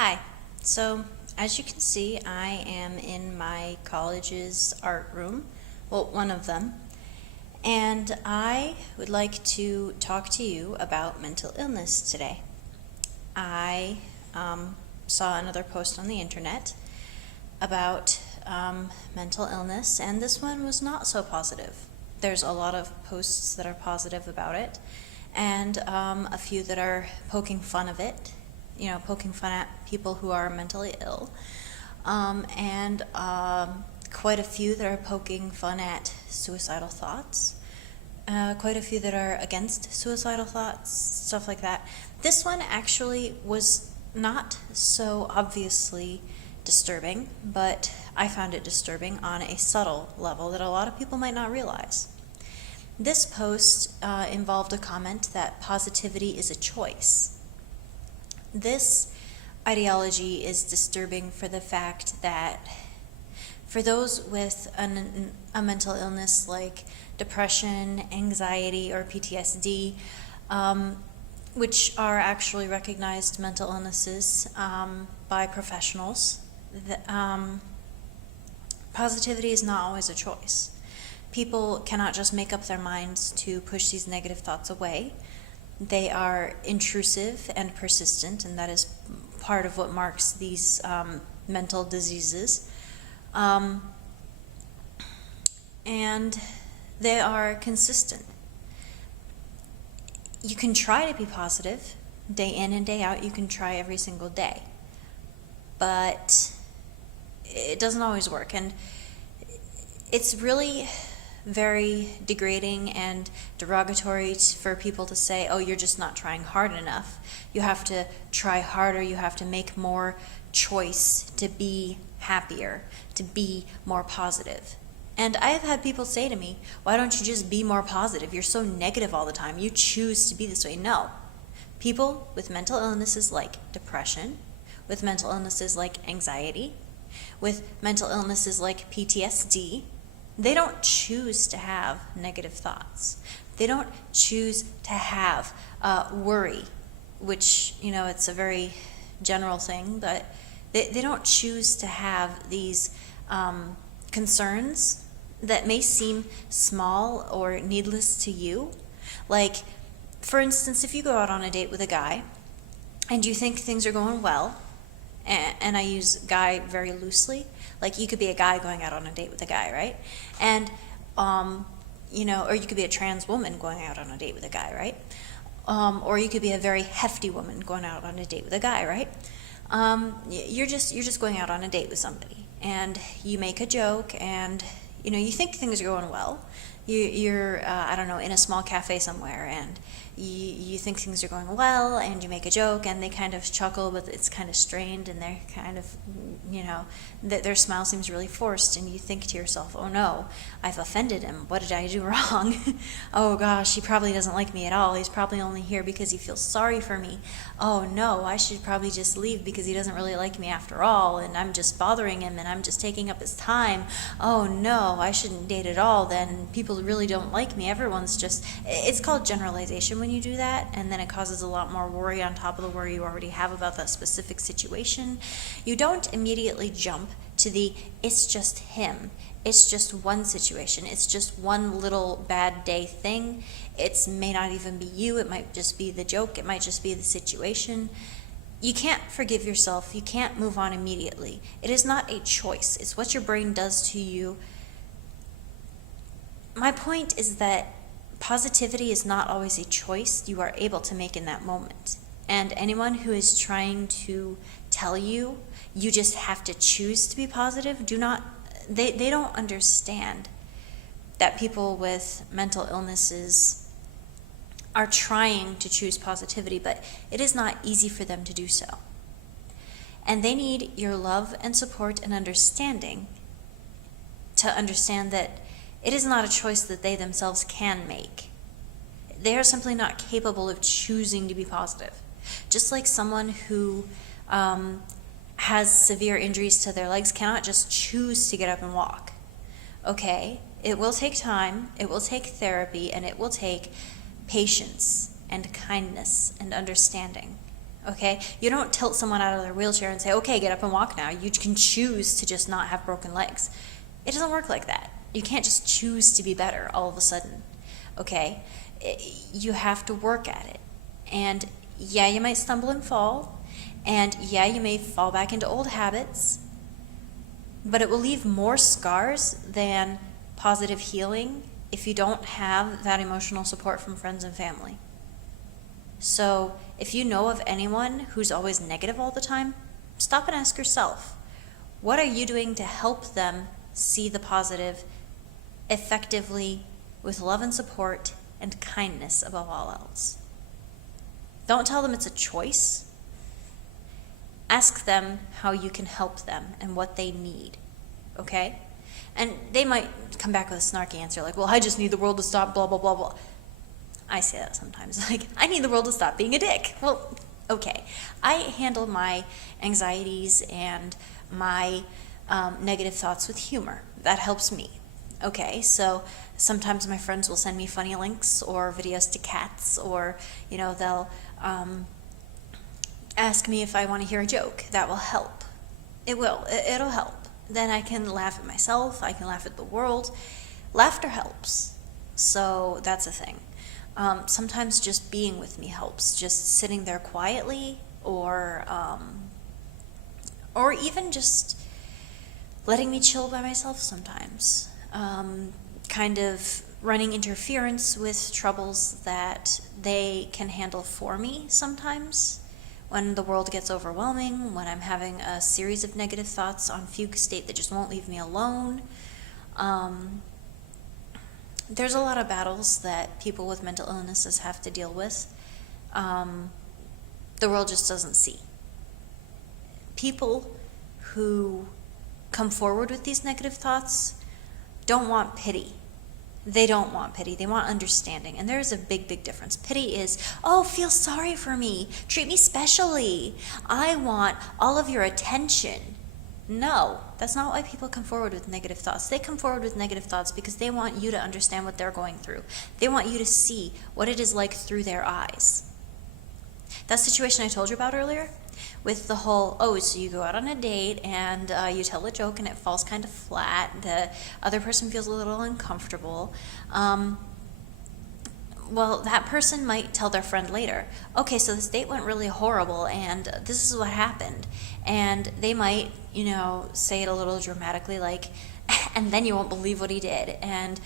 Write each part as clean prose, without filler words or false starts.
Hi. So, as you can see, I am in my college's art room, well, one of them, and I would like to talk to you about mental illness today. I saw another post on the internet about mental illness, and this one was not so positive. There's a lot of posts that are positive about it, and a few that are poking fun of it, poking fun at people who are mentally ill, and quite a few that are poking fun at suicidal thoughts, quite a few that are against suicidal thoughts, stuff like that. This one actually was not so obviously disturbing, but I found it disturbing on a subtle level that a lot of people might not realize. This post involved a comment that positivity is a choice. This ideology is disturbing for the fact that for those with a mental illness like depression, anxiety, or PTSD, which are actually recognized mental illnesses by professionals, positivity is not always a choice. People cannot just make up their minds to push these negative thoughts away. They are intrusive and persistent, and that is part of what marks these mental diseases. And they are consistent. You can try to be positive day in and day out. You can try every single day. But it doesn't always work. And it's really very degrading and derogatory for people to say, oh, you're just not trying hard enough. You have to try harder. You have to make more choice to be happier, to be more positive. And I have had people say to me, why don't you just be more positive? You're so negative all the time. You choose to be this way. No. People with mental illnesses like depression, with mental illnesses like anxiety, with mental illnesses like PTSD, they don't choose to have negative thoughts. They don't choose to have worry, which, it's a very general thing, but they don't choose to have these concerns that may seem small or needless to you. Like, for instance, if you go out on a date with a guy and you think things are going well, and I use guy very loosely, like you could be a guy going out on a date with a guy, right? And, or you could be a trans woman going out on a date with a guy, right? Or you could be a very hefty woman going out on a date with a guy, right? You're just going out on a date with somebody, and you make a joke, and you think things are going well. You're I don't know, in a small cafe somewhere, and you think things are going well, and you make a joke, and they kind of chuckle, but it's kind of strained, and they're kind of, their smile seems really forced, and you think to yourself, oh no, I've offended him. What did I do wrong? Oh gosh, he probably doesn't like me at all. He's probably only here because he feels sorry for me. Oh no, I should probably just leave because he doesn't really like me after all, and I'm just bothering him, and I'm just taking up his time. Oh no, I shouldn't date at all then. People really don't like me. Everyone's just, it's called generalization when you do that, and then it causes a lot more worry on top of the worry you already have about that specific situation. You don't immediately jump to the, it's just him. It's just one situation. It's just one little bad day thing. It may not even be you. It might just be the joke. It might just be the situation. You can't forgive yourself. You can't move on immediately. It is not a choice. It's what your brain does to you. My point is that positivity is not always a choice you are able to make in that moment. And anyone who is trying to tell you, you just have to choose to be positive, they don't understand that people with mental illnesses are trying to choose positivity, but it is not easy for them to do so. And they need your love and support and understanding to understand that it is not a choice that they themselves can make. They are simply not capable of choosing to be positive. Just like someone who has severe injuries to their legs cannot just choose to get up and walk. Okay, it will take time, it will take therapy, and it will take patience and kindness and understanding. Okay? You don't tilt someone out of their wheelchair and say, okay, get up and walk now. You can choose to just not have broken legs. It doesn't work like that. You can't just choose to be better all of a sudden. Okay? You have to work at it. And yeah, you might stumble and fall. And yeah, you may fall back into old habits. But it will leave more scars than positive healing if you don't have that emotional support from friends and family. So if you know of anyone who's always negative all the time, stop and ask yourself, what are you doing to help them see the positive effectively with love and support and kindness above all else? Don't tell them it's a choice. Ask them how you can help them and what they need, okay? And they might come back with a snarky answer like, well, I just need the world to stop, blah, blah, blah, blah. I say that sometimes, like, I need the world to stop being a dick. Well, okay. I handle my anxieties and my negative thoughts with humor. That helps me. Okay, so sometimes my friends will send me funny links or videos to cats, or, they'll ask me if I want to hear a joke. That will help. It will. It'll help. Then I can laugh at myself. I can laugh at the world. Laughter helps. So that's a thing. Sometimes just being with me helps. Just sitting there quietly, or even just letting me chill by myself sometimes. Kind of running interference with troubles that they can handle for me sometimes. When the world gets overwhelming, when I'm having a series of negative thoughts on fugue state that just won't leave me alone. There's a lot of battles that people with mental illnesses have to deal with. The world just doesn't see. People who come forward with these negative thoughts don't want pity. They don't want pity. They want understanding. And there's a big, big difference. Pity is, oh, feel sorry for me. Treat me specially. I want all of your attention. No, that's not why people come forward with negative thoughts. They come forward with negative thoughts because they want you to understand what they're going through. They want you to see what it is like through their eyes. That situation I told you about earlier, with the whole, so you go out on a date and you tell a joke and it falls kind of flat, the other person feels a little uncomfortable. Well, that person might tell their friend later, okay, so this date went really horrible and this is what happened. And they might, say it a little dramatically like, and then you won't believe what he did. And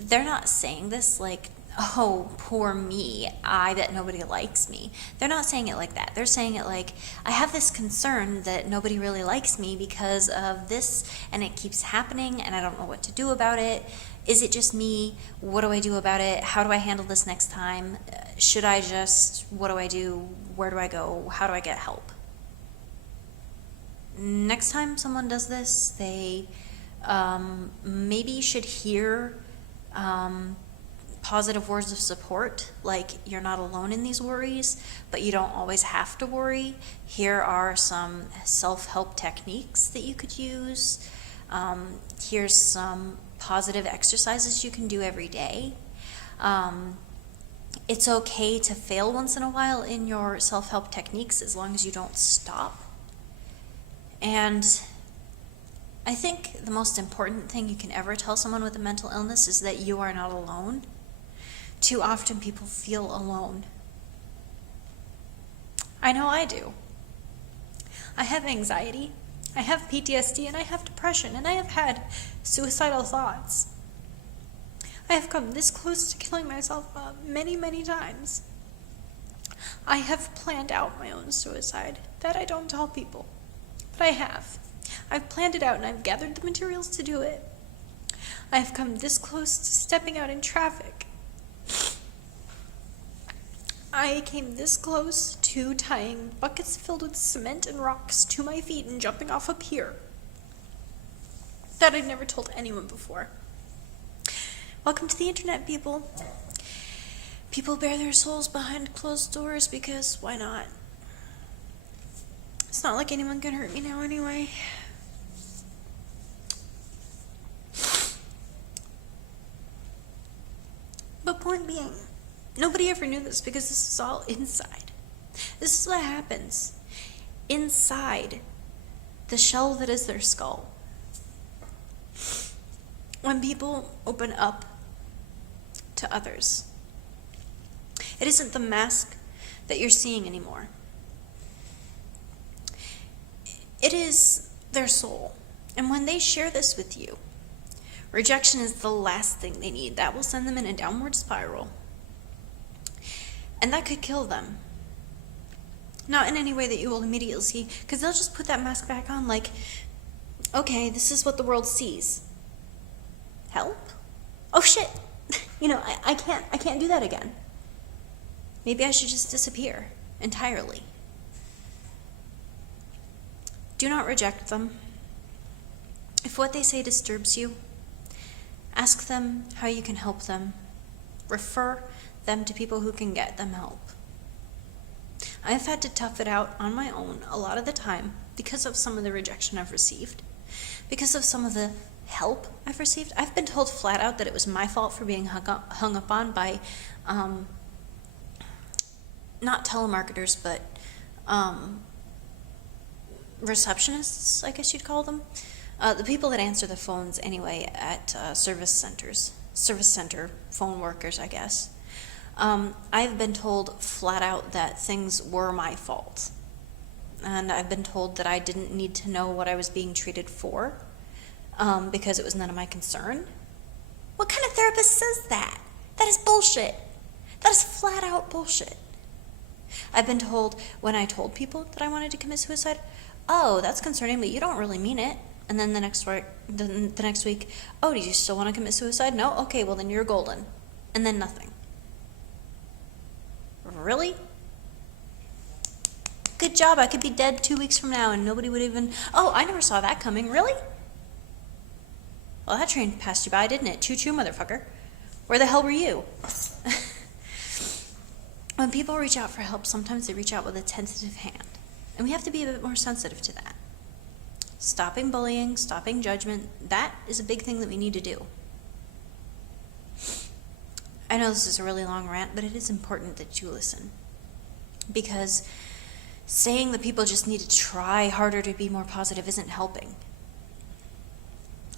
they're not saying this like, oh, poor me, I bet nobody likes me. They're not saying it like that. They're saying it like, I have this concern that nobody really likes me because of this, and it keeps happening, and I don't know what to do about it. Is it just me? What do I do about it? How do I handle this next time? Should I just, what do I do? Where do I go? How do I get help? Next time someone does this, they maybe should hear positive words of support, like you're not alone in these worries, but you don't always have to worry. Here are some self-help techniques that you could use. Here's some positive exercises you can do every day. It's okay to fail once in a while in your self-help techniques as long as you don't stop. And I think the most important thing you can ever tell someone with a mental illness is that you are not alone. Too often people feel alone. I know I do. I have anxiety, I have PTSD, and I have depression, and I have had suicidal thoughts. I have come this close to killing myself many, many times. I have planned out my own suicide. That I don't tell people, but I have. I've planned it out and I've gathered the materials to do it. I have come this close to stepping out in traffic. I came this close to tying buckets filled with cement and rocks to my feet and jumping off a pier. That I'd never told anyone before. Welcome to the internet, people. People bare their souls behind closed doors because why not? It's not like anyone can hurt me now anyway. But point being, nobody ever knew this because this is all inside. This is what happens inside the shell that is their skull. When people open up to others, it isn't the mask that you're seeing anymore. It is their soul. And when they share this with you, rejection is the last thing they need. That will send them in a downward spiral. And that could kill them. Not in any way that you will immediately see, because they'll just put that mask back on like, okay, this is what the world sees. Help? Oh shit. I can't do that again. Maybe I should just disappear entirely. Do not reject them. If what they say disturbs you, ask them how you can help them. Refer them to people who can get them help. I've had to tough it out on my own a lot of the time because of some of the rejection I've received, because of some of the help I've received. I've been told flat out that it was my fault for being hung up on by not telemarketers, but receptionists, I guess you'd call them. The people that answer the phones anyway at service center phone workers, I guess. I've been told flat out that things were my fault. And I've been told that I didn't need to know what I was being treated for because it was none of my concern. What kind of therapist says that? That is bullshit. That is flat out bullshit. I've been told when I told people that I wanted to commit suicide, oh, that's concerning, but you don't really mean it. And then the next week, oh, do you still want to commit suicide? No? Okay, well then you're golden. And then nothing. Really? Good job, I could be dead 2 weeks from now and nobody would even, oh, I never saw that coming, really? Well, that train passed you by, didn't it? Choo-choo, motherfucker. Where the hell were you? When people reach out for help, sometimes they reach out with a tentative hand. And we have to be a bit more sensitive to that. Stopping bullying, stopping judgment, that is a big thing that we need to do. I know this is a really long rant, but it is important that you listen. Because saying that people just need to try harder to be more positive isn't helping.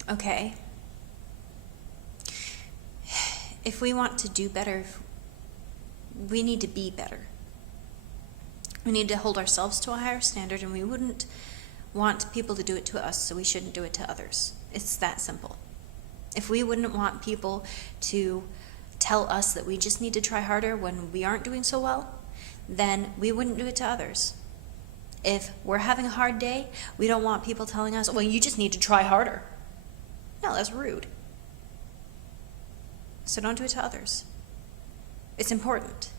Okay? If we want to do better, we need to be better. We need to hold ourselves to a higher standard, and we wouldn't want people to do it to us, so we shouldn't do it to others. It's that simple. If we wouldn't want people to tell us that we just need to try harder when we aren't doing so well, then we wouldn't do it to others. If we're having a hard day, we don't want people telling us, well, you just need to try harder. No, that's rude. So don't do it to others. It's important,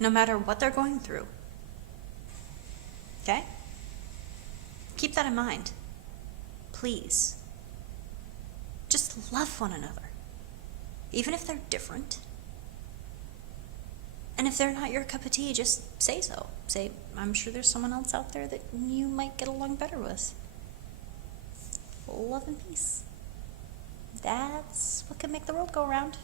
no matter what they're going through. Okay? Keep that in mind. Please. Just love one another. Even if they're different. And if they're not your cup of tea, just say so. Say, I'm sure there's someone else out there that you might get along better with. Love and peace. That's what can make the world go around.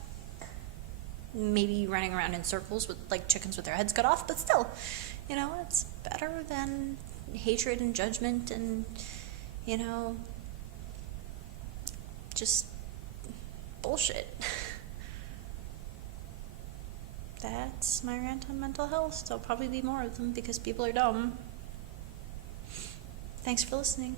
Maybe running around in circles with like chickens with their heads cut off, but still, it's better than hatred and judgment and, just bullshit. That's my rant on mental health. There'll probably be more of them because people are dumb. Thanks for listening.